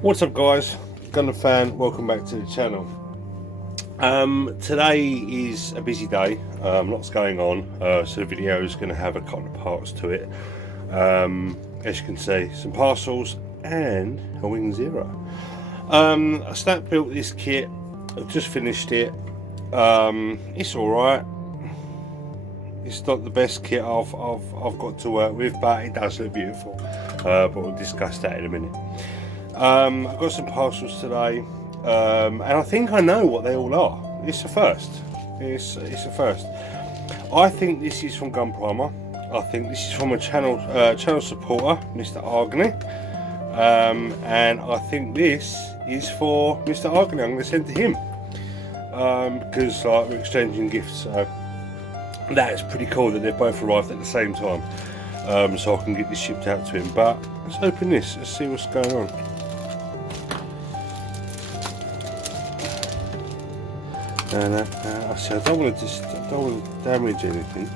What's up guys, GundamFan, welcome back to the channel. Today is a busy day, lots going on, so the video is going to have a couple of parts to it. As you can see, some parcels and a Wing Zero. I snap built this kit, I've just finished it. It's alright. It's not the best kit I've got to work with, but it does look beautiful. But we'll discuss that in a minute. I've got some parcels today, and I think I know what they all are. It's a first. It's a first. I think this is from Gunprimer. I think this is from a channel supporter, Mr. Argni, and I think this is for Mr. Argni. I'm going to send to him because we're exchanging gifts. So that's pretty cool that they've both arrived at the same time, so I can get this shipped out to him. But let's open this. Let's see what's going on. And I said I don't want to damage anything.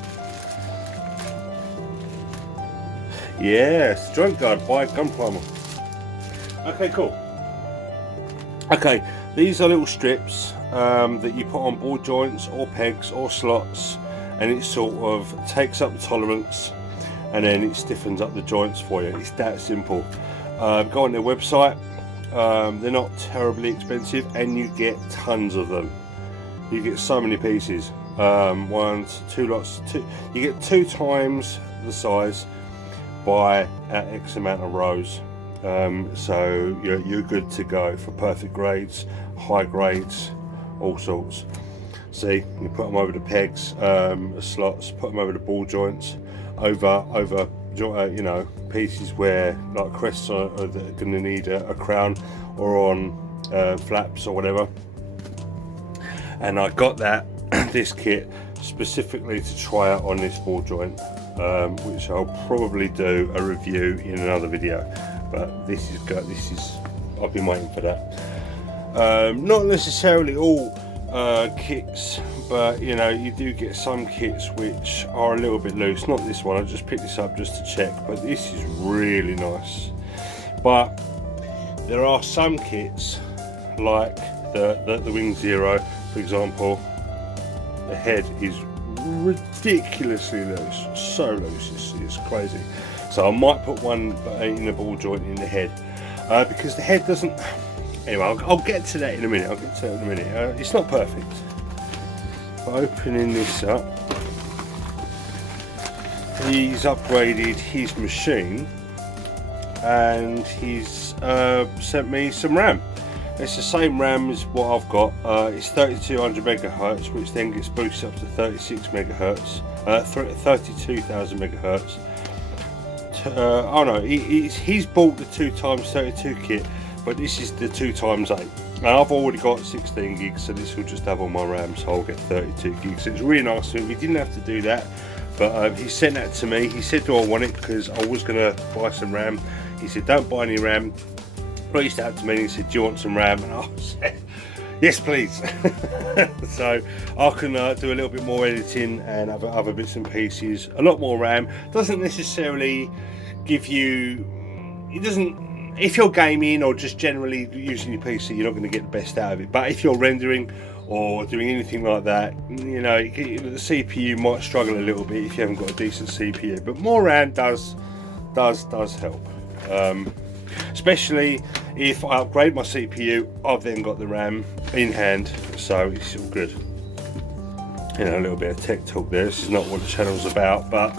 Yes, joint guard by Gunprimer. Okay, cool. Okay, these are little strips that you put on ball joints or pegs or slots, and it sort of takes up the tolerance and then it stiffens up the joints for you. It's that simple. Go on their website. They're not terribly expensive, and you get tons of them. You get so many pieces. Two lots. You get 2 times the size by X amount of rows. So you're good to go for perfect grades, high grades, all sorts. See, you put them over the pegs, slots, put them over the ball joints, over you know, pieces where like crests are going to need a crown, or on flaps or whatever. And I got this kit specifically to try out on this ball joint, which I'll probably do a review in another video. But this is I've been waiting for that. Not necessarily all kits, but you know, you do get some kits which are a little bit loose. Not this one. I just picked this up just to check, but this is really nice. But there are some kits like the Wing Zero, for example. The head is ridiculously loose, so loose, it's crazy. So I might put one in the ball joint in the head, because the head doesn't. Anyway, I'll get to that in a minute. It's not perfect. But opening this up, he's upgraded his machine, and he's sent me some RAM. It's the same RAM as what I've got. It's 3200 megahertz, which then gets boosted up to 36 megahertz, 32,000 megahertz. Oh no, he's bought the 2x32 kit, but this is the 2x8. Now I've already got 16 gigs, so this will just double my RAM, so I'll get 32 gigs. So it's really nice of him. He didn't have to do that, but he sent that to me. He said, do I want it? Because I was going to buy some RAM. He said, don't buy any RAM. Reached out to me and he said, do you want some RAM? And I said, yes please. So I can do a little bit more editing and other bits and pieces. A lot more RAM doesn't necessarily give you, it doesn't, if you're gaming or just generally using your PC, you're not going to get the best out of it. But if you're rendering or doing anything like that, you know, the CPU might struggle a little bit if you haven't got a decent CPU. But more RAM does help. Especially if I upgrade my CPU, I've then got the RAM in hand, so it's all good. You know, a little bit of tech talk there. This is not what the channel's about, but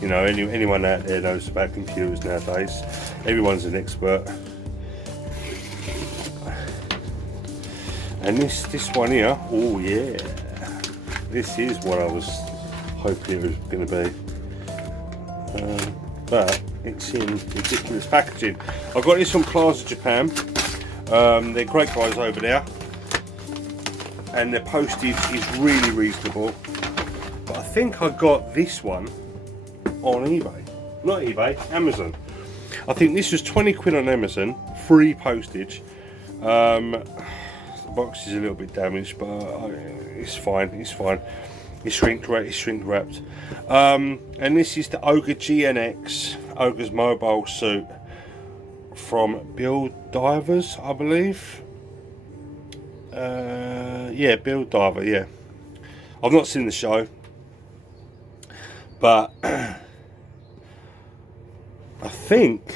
you know, anyone out there knows about computers nowadays. Everyone's an expert. And this one here, oh yeah, this is what I was hoping it was going to be. But it's in ridiculous packaging. I got this from Plaza Japan. They're great guys over there, and their postage is really reasonable. But I think I got this one on eBay. Not eBay, Amazon. I think this was 20 quid on Amazon, free postage. The box is a little bit damaged, but it's fine. It's shrink wrapped. And this is the Ogre GNX, Ogre's mobile suit from Build Divers, I believe. Yeah, Build Diver, yeah. I've not seen the show, but I think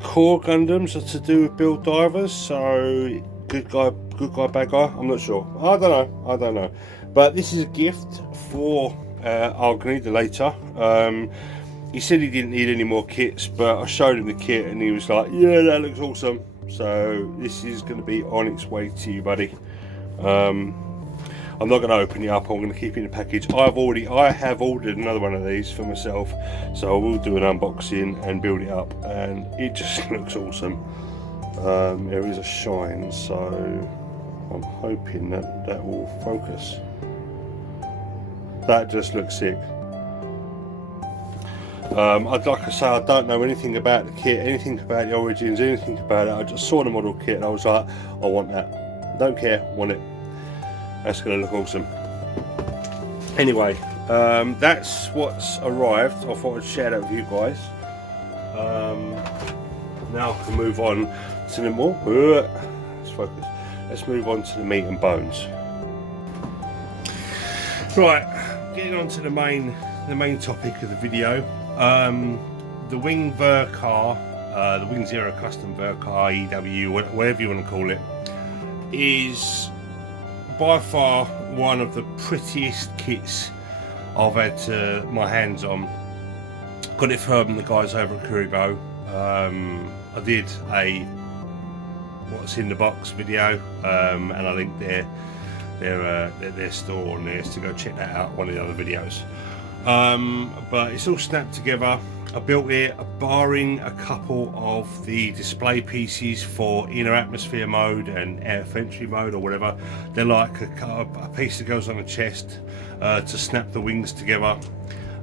core Gundams are to do with Build Divers, so good guy, bad guy, I'm not sure. I don't know. But this is a gift for Argni, the delator. He said he didn't need any more kits, but I showed him the kit and he was like, yeah, that looks awesome. So this is going to be on its way to you, buddy. I'm not going to open it up, I'm going to keep it in the package. I have ordered another one of these for myself, so I will do an unboxing and build it up, and it just looks awesome. There is a shine, so I'm hoping that will focus. That just looks sick. Like I say, I don't know anything about the kit, anything about the origins, anything about it. I just saw the model kit and I was like, I want that. Don't care, want it. That's going to look awesome. Anyway, that's what's arrived. I thought I'd share that with you guys. Now I can move on to the more. Let's focus. Let's move on to the meat and bones. Right, getting on to the main topic of the video. The Wing Vercar, the Wing Zero Custom Vercar EW, whatever you want to call it, is by far one of the prettiest kits I've had my hands on. Got it from the guys over at Kuribo. I did a what's in the box video, and I linked their store on there, so go check that out, one of the other videos. But it's all snapped together. I built it barring a couple of the display pieces for inner atmosphere mode and air entry mode or whatever. They're like a piece that goes on the chest to snap the wings together,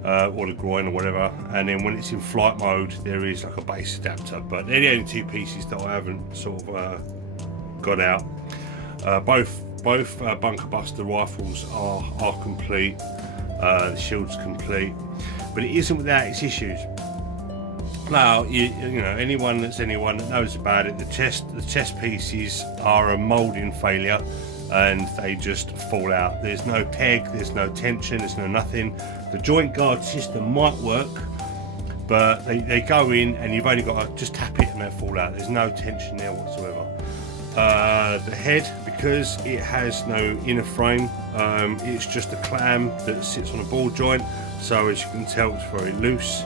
or the groin or whatever, and then when it's in flight mode there is like a base adapter. But they're the only two pieces that I haven't sort of got out. Both bunker buster rifles are complete. The shield's complete, but it isn't without its issues. Now, you know, anyone that knows about it, the chest pieces are a moulding failure and they just fall out. There's no peg, there's no tension, there's no nothing. The joint guard system might work, but they go in and you've only got to just tap it and they fall out. There's no tension there whatsoever. The head, because it has no inner frame, it's just a clam that sits on a ball joint, so as you can tell it's very loose.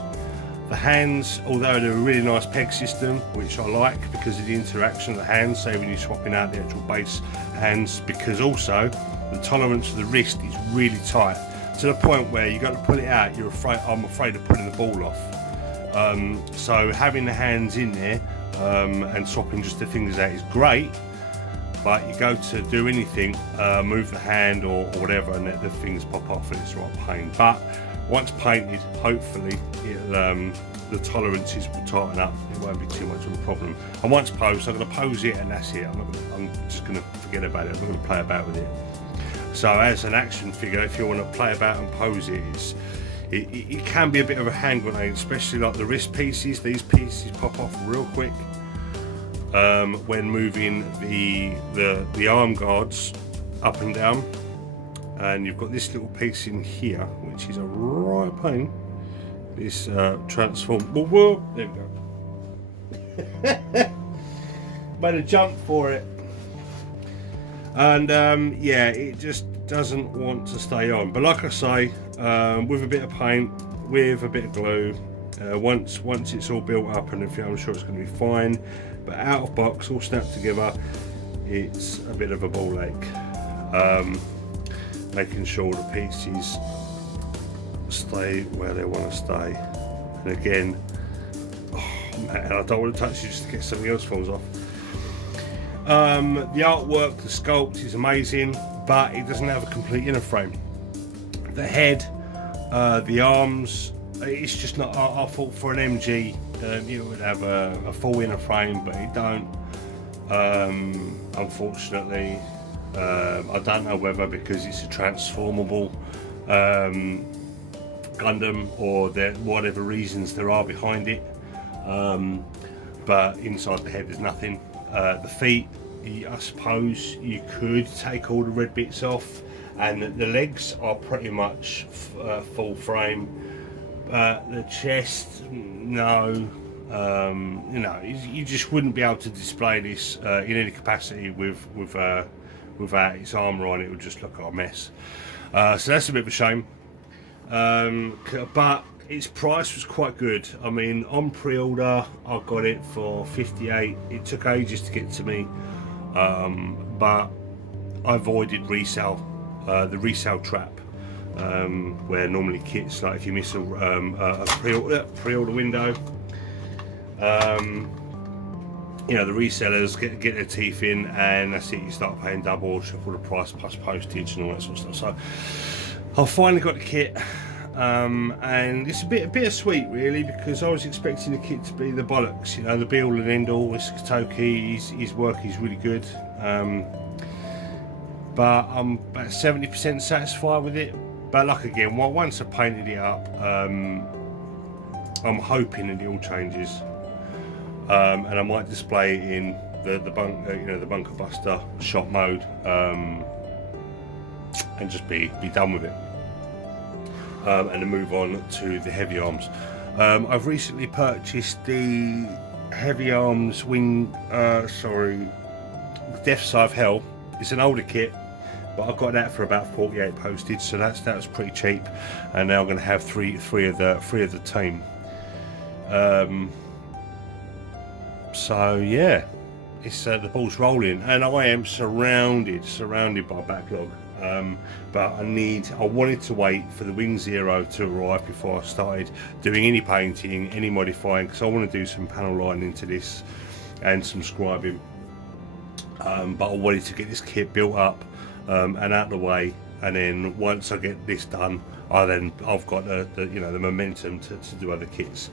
The hands, although they're a really nice peg system, which I like because of the interaction of the hands, so when you're swapping out the actual base hands, because also the tolerance of the wrist is really tight, to the point where you got to pull it out, I'm afraid of pulling the ball off. So having the hands in there and swapping just the fingers out is great, but you go to do anything, move the hand or whatever, and the fingers pop off and it's a right pain. But once painted, hopefully the tolerances will tighten up. It won't be too much of a problem. And once posed, I'm going to pose it and that's it. I'm just going to forget about it. I'm going to play about with it. So as an action figure, if you want to play about and pose it, it can be a bit of a hand grenade, especially like the wrist pieces. These pieces pop off real quick when moving the arm guards up and down. And you've got this little piece in here, which is a right pain. This transform. Whoa, there we go. Made a jump for it, and yeah, it just doesn't want to stay on. But like I say, with a bit of paint, with a bit of glue, once it's all built up and everything, I'm sure it's going to be fine. But out of box, all snapped together, it's a bit of a ball ache. Making sure the pieces stay where they want to stay. And again, oh man, I don't want to touch it just in case something else falls off. The artwork, the sculpt is amazing, but it doesn't have a complete inner frame. The head, the arms, it's just not. I thought for an MG it would have a full inner frame, but it don't. Unfortunately. I don't know whether because it's a transformable Gundam or whatever reasons there are behind it. but inside the head there's nothing. The feet, I suppose you could take all the red bits off, and the legs are pretty much full frame. The chest, no. You know, you just wouldn't be able to display this in any capacity without its armour on. It would just look like a mess. So that's a bit of a shame. But its price was quite good. I mean, on pre-order I got it for 58. It took ages to get to me, but I avoided resale, the resale trap, where normally kits, like if you miss a pre-order window, you know, the resellers get their teeth in, and that's it, you start paying double, triple the price plus postage and all that sort of stuff. So I finally got the kit, and it's a bit bittersweet really, because I was expecting the kit to be the bollocks, you know, the be all and end all. It's Kotoki, his work is really good, but I'm about 70% satisfied with it. But like again, once I painted it up, I'm hoping that it all changes, and I might display it in the bunker buster shot mode, and just be done with it, and then move on to the heavy arms. I've recently purchased the heavy arms wing, Death Side of Hell. It's an older kit, but I got that for about 48 postage, so that was pretty cheap. And now I'm going to have three of the team. So yeah, it's the ball's rolling, and I am surrounded by backlog. But I wanted to wait for the Wing Zero to arrive before I started doing any painting, any modifying, because I want to do some panel lining to this and some scribing. But I wanted to get this kit built up and out of the way, and then once I get this done, I've got the momentum to do other kits.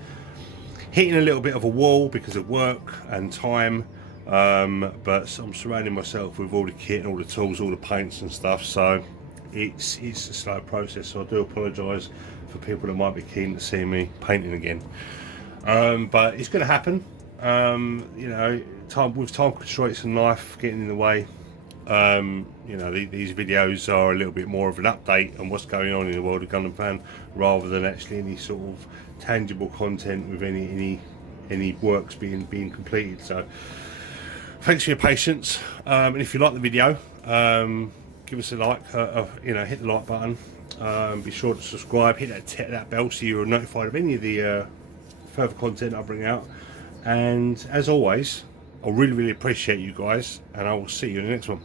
Hitting a little bit of a wall because of work and time, but I'm surrounding myself with all the kit and all the tools, all the paints and stuff, so it's a slow process. So I do apologise for people that might be keen to see me painting again, but it's going to happen. You know, with time constraints and life getting in the way, you know, these videos are a little bit more of an update on what's going on in the world of GundamFan, rather than actually any sort of tangible content with any works being completed. So thanks for your patience, and if you like the video, give us a like, you know, hit the like button, be sure to subscribe, hit that bell so you're notified of any of the further content I bring out. And as always, I really appreciate you guys, and I will see you in the next one.